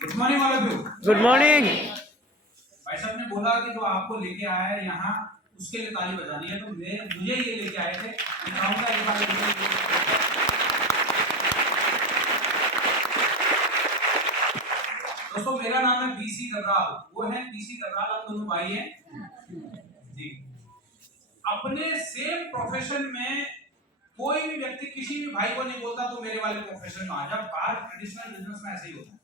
Good morning all of you. Good morning. भाई साहब ने बोला कि जो आपको लेके आया है यहाँ उसके लिए ताली बजानी है, तो मुझे ये लेके आए थे। मैं चाहूंगा एक बार दोस्तों, मेरा नाम है बीसी करराल, वो है पीसी करराल, हम दोनों भाई हैं जी। अपने सेम प्रोफेशन में कोई भी व्यक्ति किसी भी भाई को नहीं बोलता तो मेरे वाले प्रोफेशन में आ जा। बाहर ट्रेडिशनल बिजनेस में ऐसे ही होता है।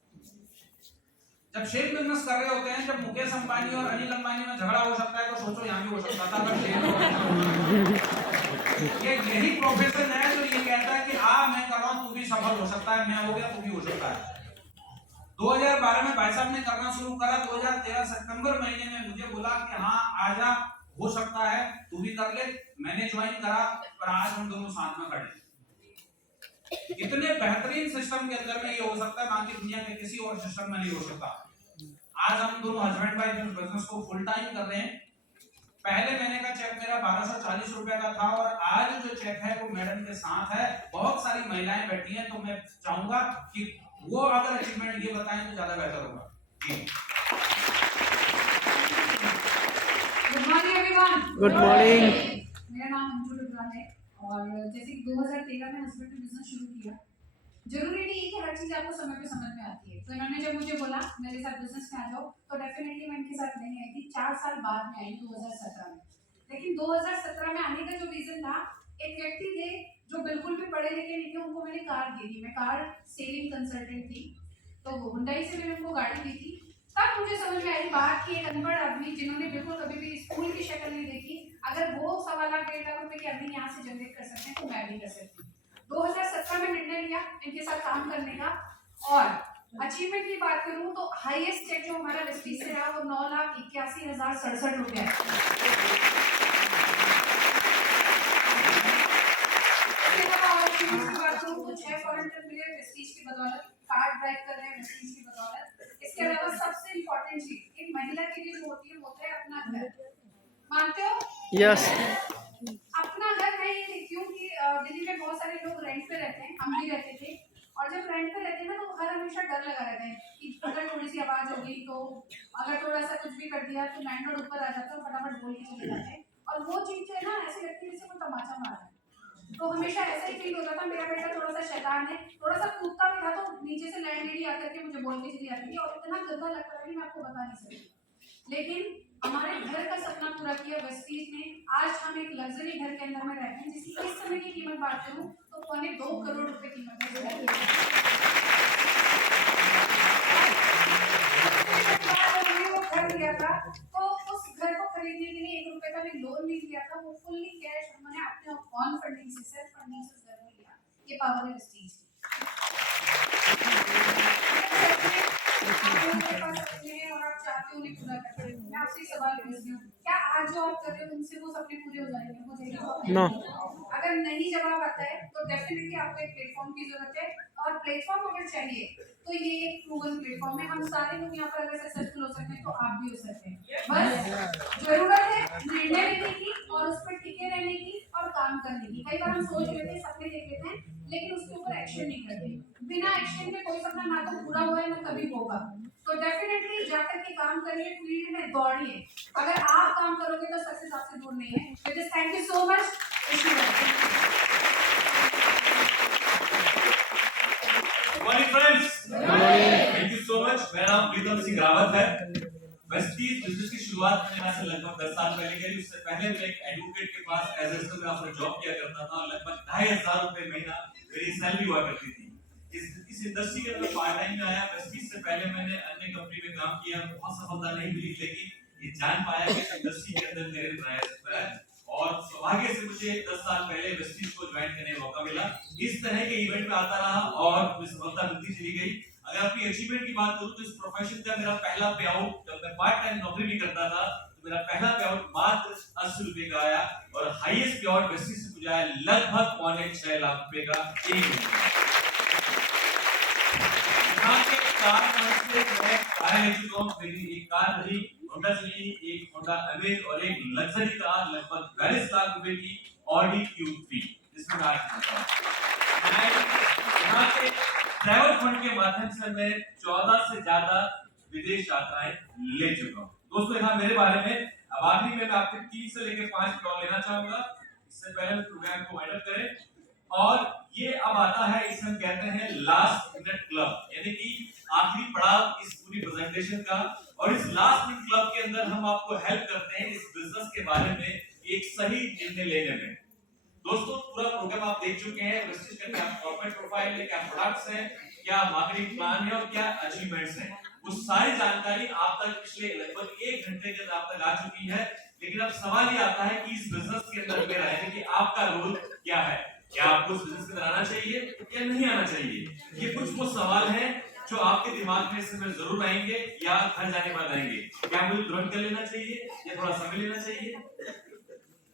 जब शेयर बिजनेस कर रहे होते हैं, जब मुकेश अंबानी और अनिल अंबानी में झगड़ा हो सकता है, तो सोचो यहाँ भी हो सकता था अगर शेयर ये यही प्रोफेशन है जो ये कहता है कि मैं कर रहा हूँ, तू भी सफल हो सकता है, मैं हो गया तू भी हो सकता है। 2012 में भाई साहब ने करना शुरू करा। 2013 सितंबर महीने में मुझे बोला कि हाँ आजा, हो सकता है तू भी कर ले। मैंने ज्वाइन करा और आज हम दोनों साथ में खड़े। इतने बेहतरीन सिस्टम के अंदर में ये हो सकता है, बाकी दुनिया के किसी और सिस्टम में नहीं हो सकता। आज हम दोनों हस्बैंड वाइफ इस बिजनेस को फुल टाइम कर रहे हैं। पहले महीने का चेक मेरा 1240 रुपए का था और आज जो चेक है वो मैडम के साथ है। बहुत सारी महिलाएं बैठी हैं, तो मैं चाहूंगा कि वो अगर अचीवमेंट ये बताएं तो ज्यादा बेहतर होगा। Good morning everyone. Good morning. मेरा नाम अंजू डुगरा है और जैसे कि 2013 में हस्बैंड ने बिजनेस शुरू किया। जरूरी नहीं है कि हर चीज आपको समय पे समझ में आती है। तो इन्होंने जब मुझे बोला मेरे साथ बिजनेस में आ जाओ, तो डेफिनेटली मैं इनके साथ नहीं आई थी। 4 साल बाद में आई 2017 में। लेकिन 2017 में आने का जो रीजन था, एक व्यक्ति थे जो बिल्कुल भी पढ़े लिखे नहीं थे, उनको मैंने कार दी थी। मैं कार सेलिंग कंसल्टेंट थी, तो हुंडई से मैंने उनको गाड़ी दी थी। तब मुझे समझ में आई बात कि एक अनपढ़ आदमी जिन्होंने बिल्कुल कभी भी स्कूल की शक्ल नहीं देखी, अगर वो 1.25 लाख 1.5 लाख रुपए की अर्निंग यहाँ से जनरेट कर सकते हैं तो मैं भी कर सकती हूँ। 2017 में निर्णय लिया इनके साथ काम करने का। और अचीवमेंट की बात करूं तो हाईएस्ट चेक जो हमारा वेस्टीज से रहा वो 9,81,067 रुपए है। बात करूं तो 6 फॉरेन ट्रिप मिले वेस्टीज की बदौलत, कार ड्राइव कर रहे हैं वेस्टीज की बदौलत। इसके अलावा सबसे इम्पोर्टेंट चीज एक महिला के लिए जो होती है वो होता है अपना घर। मानते हो? यस। अपना घर है ये, क्योंकि दिल्ली में बहुत सारे लोग रेंट पे रहते हैं, हम भी रहते थे। और जब रेंट पे रहते हैं ना तो घर हमेशा डर लगा रहता है कि अगर थोड़ी सी आवाज होगी, तो अगर थोड़ा सा कुछ भी कर दिया तो लैंडलॉर्ड ऊपर आ जाता है, फटाफट बोल के चले जाते हैं। और वो चीज जो है ना ऐसी लगती है जैसे कोई तमाचा मारा है। तो हमेशा ऐसा ही फील होता था। मेरा बेटा थोड़ा सा शैतान है, थोड़ा सा कूदता भी था, तो नीचे से लैंडलेडी आकर के मुझे बोलने चली जाती थी और इतना गंदा लगता था कि मैं आपको बता नहीं सकती। लेकिन हमारे घर का सपना पूरा किया वेस्टीज ने। आज हम एक लग्जरी घर के अंदर में रहते हैं जिसकी इस समय की कीमत बात करूं तो 2.25 करोड़ रुपए कीमत है। वो घर लिया था, तो उस घर को खरीदने के लिए 1 रुपए का भी लोन नहीं लिया था। वो फुल्ली कैश हमने अपने ऑन फंडिंग से, सेल्फ फंडिंग से घर में लिया। ये पावर है वेस्टीज की। और आप चाहते हो उन्हें पूरा करते हो। मैं आपसे सवाल पूछती हूँ, क्या आज जो आप कर रहे हो उनसे वो सपने पूरे हो जाएंगे? नो। अगर नहीं जवाब आता है तो डेफिनेटली आपको एक प्लेटफॉर्म की जरूरत है। और प्लेटफॉर्म अगर चाहिए तो ये एक प्रूवन प्लेटफॉर्म है। हम सारे लोग यहाँ पर अगर सक्सेसफुल हो सकते हैं तो आप भी हो सकते हैं। बस जरूरत है निर्णय लेने की और उस पर टिके रहने की और काम करने की। कई बार हम सोच लेते हैं, सपने देख लेते हैं, लेकिन उसके ऊपर एक्शन नहीं करते। बिना एक्शन के कोई सपना ना तो पूरा हुआ है ना कभी होगा। तो डेफिनेटली जाकर के काम करिए, फील्ड में दौड़िए। अगर आप काम करोगे तो सक्सेस आपसे दूर नहीं है। तो just thank you so much. Morning friends, thank you so much. मेरा नाम प्रीतम सिंह रावत है। वेस्टीज बिजनेस की शुरुआत मैंने यहाँ से लगभग 10 साल पहले करी। उससे पहले मैं एक एडवोकेट के पास एज ए स्टेनोग्राफर जॉब किया करता था। लगभग 2,500 रुपए महीना मेरी सैलरी हुआ करती थी। इस इंडस्ट्री के अंदर पार्ट टाइम में आया। वेस्टीज से पहले मैंने अन्य कंपनी में काम किया, बहुत सफलता नहीं मिली, लेकिन ये जान पाया कि इंडस्ट्री के अंदर मेरे प्रयास है और सौभाग्य से मुझे 10 साल पहले वेस्टीज को ज्वाइन करने का मौका मिला। इस तरह के इवेंट में आता रहा और मुझे सफलता मिलती चली गई। अगर अपनी अचीवमेंट की बात करूं तो इस प्रोफेशन का मेरा पहला पे आउट, जब मैं पार्ट टाइम नौकरी भी करता था, तो मेरा पहला पे आउट मात्र 80 रुपए का आया और हाईएस्ट पे आउट वेस्टीज से मुझे आया लगभग 6.25 लाख रुपए का एक महीने। यहाँ के कार से मैं कार ले चुका हूँ। मेरी एक कार रही होंडा सिटी, एक होंडा अमेज और एक लग्जरी कार लगभग 42 लाख रुपए की ऑडी Q3 जिसमें मैं आज चलता हूँ। यहाँ के ट्रैवल फंड के माध्यम से मैं 14 से ज्यादा विदेश यात्राएं ले चुका हूँ। दोस्तों यहाँ मेरे बारे में अब आखिरी में मैं आपके 3 से लेकर 5 करोड़ लेना चाहूंगा। इससे पहले हम प्रोग्राम को वाइंड अप करें। और ये अब आता है, इसे हम कहते हैं लास्ट मिनट क्लब, यानी कि आखिरी पड़ाव इस पूरी प्रेजेंटेशन का। और इस लास्ट मिनट क्लब के अंदर हम आपको हेल्प करते हैं इस बिजनेस के बारे में एक सही निर्णय लेने में। दोस्तों पूरा प्रोग्राम आप देख चुके हैं, वेस्टिज का क्या कॉर्पोरेट प्रोफाइल है, क्या प्रोडक्ट्स हैं, क्या मार्केटिंग प्लान है और क्या अचीवमेंट्स हैं। वो सारी जानकारी आप तक पिछले लगभग 1 घंटे के अंदर आप तक आ चुकी है। लेकिन अब सवाल ये आता है कि इस बिजनेस के अंदर मेरा यानी कि आपका रोल क्या है। क्या आपको इस बिजनेस के अंदर आना चाहिए या नहीं आना चाहिए? ये कुछ वो सवाल हैं जो आपके दिमाग में इस समय जरूर आएंगे या घर जाने बाद आएंगे। क्या मुझे तुरंत कर लेना चाहिए या थोड़ा समय लेना चाहिए?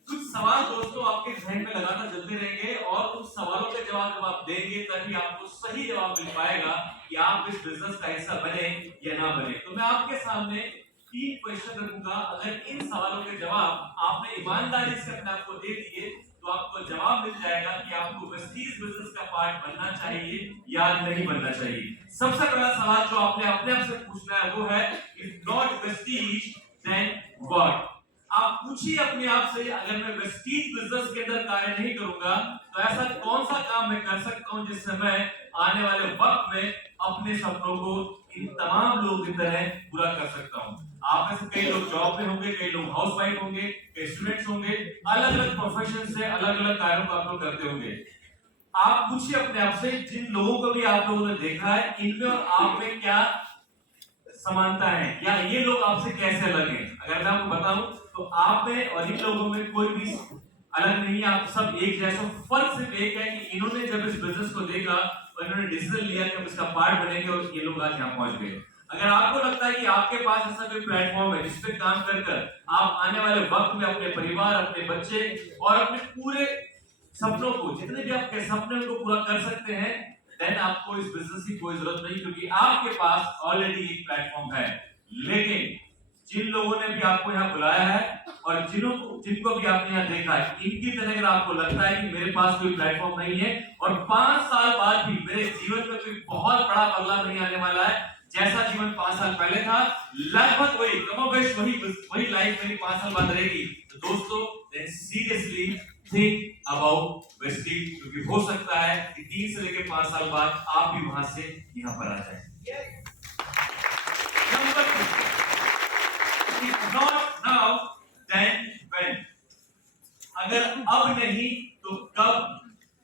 कुछ सवाल दोस्तों आपके जहन में लगातार चलते रहेंगे और उन सवालों के जवाब जब आप देंगे तभी आपको सही जवाब मिल पाएगा कि आप इस बिजनेस का हिस्सा बने या ना बने। तो मैं आपके सामने 3 क्वेश्चन रखूंगा। अगर इन सवालों के जवाब आपने ईमानदारी से अपने आप को दे दिए तो आपको जवाब मिल जाएगा कि आपको वेस्टीज बिजनेस का पार्ट बनना चाहिए या नहीं बनना चाहिए। सबसे पहला सवाल जो आपने अपने आप से पूछना है वो है, if not Vestige then what? आप पूछिए अपने आप से, अगर मैं वेस्टीज बिजनेस के अंदर कार्य नहीं करूंगा तो ऐसा कौन सा काम मैं कर सकता हूं जिससे मैं आने वाले वक्त में अपने सपनों को इन तमाम लोगों की तरह पूरा कर सकता हूं। आप में से कई लोग जॉब में होंगे, कई लोग हाउसवाइफ होंगे, कई स्टूडेंट्स होंगे, अलग अलग प्रोफेशन से अलग अलग कार्यों को आप लोग करते होंगे। आप पूछिए अपने आप से, जिन लोगों को भी आप लोगों ने देखा है इनमें और आप में क्या समानता है या ये लोग आपसे कैसे अलग हैं? अगर मैं आपको बताऊं तो आप में और इन लोगों में कोई भी अलग नहीं है, आप सब एक जैसे। फर्क सिर्फ एक है कि इन्होंने जब इस बिजनेस को देखा और इन्होंने डिसीजन लिया कि हम इसका पार्ट बनेंगे और ये लोग आज यहाँ पहुंच गए। अगर आपको लगता है कि आपके पास ऐसा कोई प्लेटफॉर्म है जिस पे काम कर कर आप आने वाले वक्त में अपने परिवार, अपने बच्चे और अपने पूरे सपनों को, जितने भी आपके सपने उनको पूरा कर सकते हैं, देन आपको इस बिजनेस की कोई जरूरत नहीं, क्योंकि आपके पास ऑलरेडी एक प्लेटफॉर्म है। लेकिन जिन लोगों ने भी आपको यहाँ बुलाया है और जिनको भी आपने यहाँ देखा है, इनकी तरह अगर आपको लगता है कि मेरे पास कोई प्लेटफॉर्म नहीं है और 5 साल बाद भी मेरे जीवन में कोई बहुत बड़ा बदलाव नहीं आने वाला है, जैसा जीवन 5 साल पहले था लगभग वही कमोबेश वही लाइफ मेरी 5 साल बाद रहेगी, तो दोस्तों then seriously think about Vestige, क्योंकि हो सकता है कि 3 से लेकर 5 साल बाद आप भी वहां से यहाँ पर आ जाए। Number 2, if not now then when? अगर अब नहीं तो कब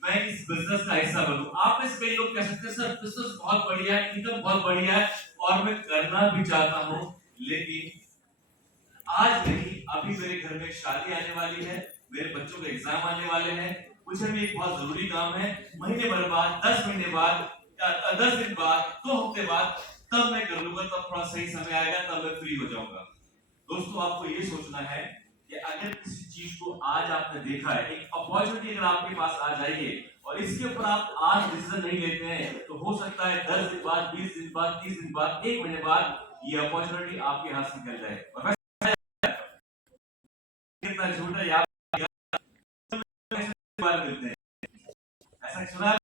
मैं इस बिजनेस का हिस्सा बनूं? आप में से कई लोग कह सकते हैं सर बिजनेस बहुत बढ़िया है, इनकम बहुत बढ़िया है और मैं करना भी चाहता हूं, लेकिन आज नहीं, अभी मेरे घर में शादी आने वाली है, मेरे बच्चों के एग्जाम आने वाले हैं, मुझे भी एक बहुत जरूरी काम है, महीने भर बाद, 10 महीने बाद, 10 दिन बाद, 2 हफ्ते बाद, तब मैं कर लूंगा, तब थोड़ा सही समय आएगा, तब मैं फ्री हो जाऊंगा। दोस्तों आपको ये सोचना है कि अगर किसी चीज को आज आपने देखा है, एक अपॉर्चुनिटी अगर आपके पास आ जाइए और इसके ऊपर आप आज डिसीजन नहीं लेते हैं, तो हो सकता है 10 दिन बाद, 20 दिन बाद, 30 दिन बाद, 1 महीने बाद ये अपॉर्चुनिटी आपके हाथ से निकल जाए। और कितना झूठा याद मिलते हैं, ऐसा सुना है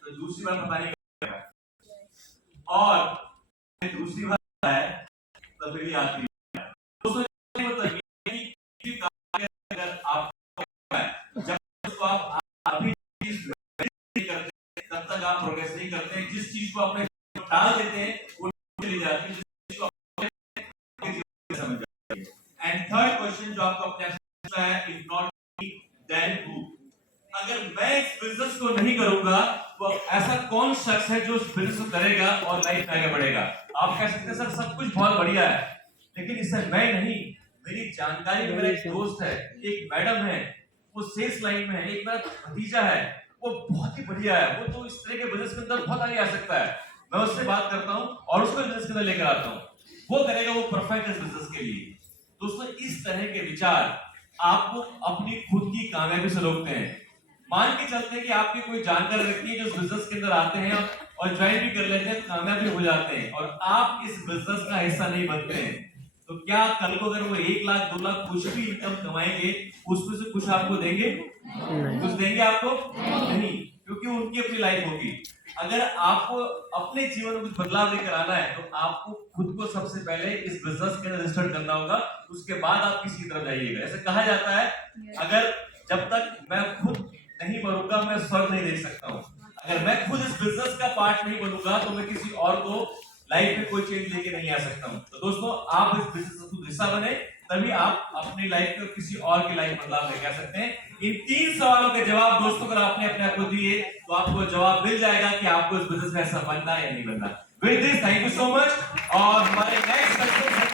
तो दूसरी बार पता नहीं, और दूसरी बार है तो फिर ये आखिरी। अगर आप जब उसको आप अभी करते तब तक आप प्रोग्रेस नहीं करते, जिस चीज को अपने डाल देते हैं वो चली जाती है, समझ जाती है। एंड थर्ड क्वेश्चन जो आपको अपने आप से पूछना है, इफ नॉट देन हू? अगर मैं इस बिजनेस को नहीं करूंगा तो ऐसा कौन शख्स है जो इस बिजनेस को करेगा और लाइफ में आगे बढ़ेगा? आप कह सकते हैं सर सब कुछ बहुत बढ़िया है, लेकिन इससे मैं नहीं, मेरी जानकारी में मेरा एक दोस्त है, एक मैडम है, वो सेल्स लाइन में है, एक मेरा भतीजा है, वो बहुत ही बढ़िया है, वो तो इस तरह के बिजनेस के अंदर बहुत आगे आ सकता है। मैं उससे बात करता हूँ और उसको बिजनेस के अंदर लेकर आता हूँ, वो करेगा, वो परफेक्ट है बिजनेस के लिए। दोस्तों इस तरह के विचार आपको अपनी खुद की कामयाबी से रोकते हैं। मान के चलते हैं कि आपके कोई जानकार व्यक्ति है जो इस बिजनेस के अंदर आते हैं और ज्वाइन भी कर लेते हैं, कामयाब भी हो जाते हैं और आप इस बिजनेस का हिस्सा नहीं बनते हैं। तो क्या कल को अगर वो 1 लाख 2 लाख कुछ भी इनकम कमाएंगे उसमें से कुछ आपको देंगे? कुछ देंगे आपको? नहीं, क्योंकि उनकी अपनी लाइफ होगी। अगर आपको अपने जीवन में कुछ बदलाव लेकर आना है तो आपको खुद को सबसे पहले इस बिजनेस के अंदर रजिस्टर करना होगा, उसके बाद आप किसी की तरफ जाइएगा। ऐसे कहा जाता है अगर जब तक मैं खुद नहीं बनूंगा मैं स्वर्ग नहीं देख सकता हूँ। अगर मैं खुद इस बिजनेस का पार्ट नहीं बनूंगा तो मैं किसी और को लाइफ में कोई चेंज लेके नहीं आ सकता हूँ। तो दोस्तों आप इस बिजनेस का खुद हिस्सा बने, तभी आप अपनी लाइफ में किसी और की लाइफ बदलाव लेके आ सकते हैं। इन 3 सवालों के जवाब दोस्तों अगर आपने अपने आप को दिए तो आपको जवाब मिल जाएगा कि आपको इस बिजनेस में ऐसा बनना है या नहीं बनना। With this thank you so much. और हमारे नेक्स्ट